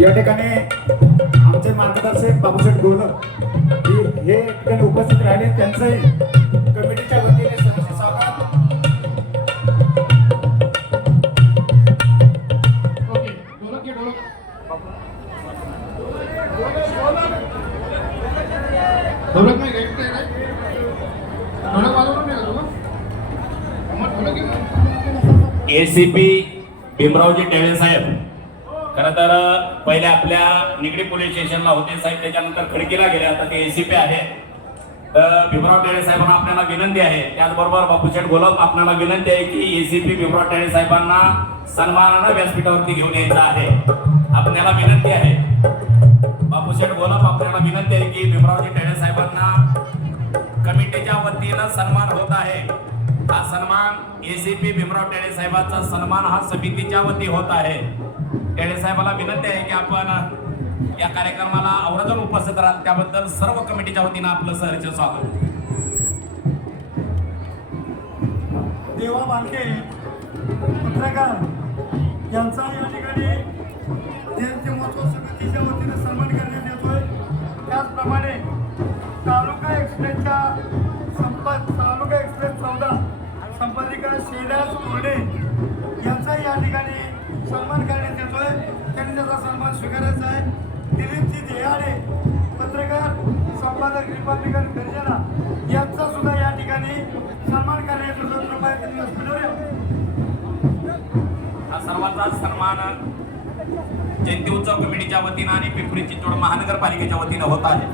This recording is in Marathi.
या ठिकाणी आमचे मार्गदर्शक बाबूशेठ गोलक हे हे ठिकाणी उपस्थित राहिले. त्यांचंही कमिटीच्या वतीने स्वागत. ढोलक घे ढोलक नाही काय ढोलक वाजवणार नाही ढोलक मग एसीपी भीमरावजी टेळे साहेब. खरं तर पहिले आपल्या निगडी पोलीस स्टेशनला होते साहेब त्याच्यानंतर खडकीला गेले. आता ते एसीपी आहे. तर भीमराव टेळे साहेबांना आपल्याला विनंती आहे. त्याचबरोबर बापूशेठ गोलप आपल्याला विनंती आहे की एसीपी भीमराव टेळे साहेबांना सन्मानानं व्यासपीठावरती घेऊन यायचं आहे. आपल्याला विनंती आहे. बापूशेठ गोलप आपल्याला विनंती आहे की भीमरावजी टेळे साहेबांना कमिटीच्या वतीनं सन्मान होत आहे. हा सन्मान एसीपी भीमराव टेळे साहेबांचा सन्मान हा समितीच्या वती होत आहे. टेळे साहेबाला विनंती आहे की आपण या कार्यक्रमाला आवर्जून उपस्थित राहाल. त्याबद्दल सर्व कमिटीच्या वतीनं आपलं सहर्ष स्वागत. देवा बालके पत्रकार यांचा या ठिकाणी जयंती महोत्सव समितीच्या वतीनं सन्मान करण्यात त्याचप्रमाणे तालुका एक्सप्रेसच्या संपत तालुका एक्सप्रेस चौदा संपादिका श्रीदास कोरडे यांचा या ठिकाणी सन्मान करण्यात येतोय. त्यांनी त्याचा सन्मान स्वीकारायचा आहे. दिलीपजी देहाडे पत्रकार संपादक रिपब्लिकन गर्जना यांचा सुद्धा या ठिकाणी सन्मान करण्यात येतो कृपया त्यांनी हा सर्वांचा सन्मान जयंती उत्सव कमिटीच्या वतीनं आणि पिंपरी चिंचवड महानगरपालिकेच्या वतीनं होत आहे.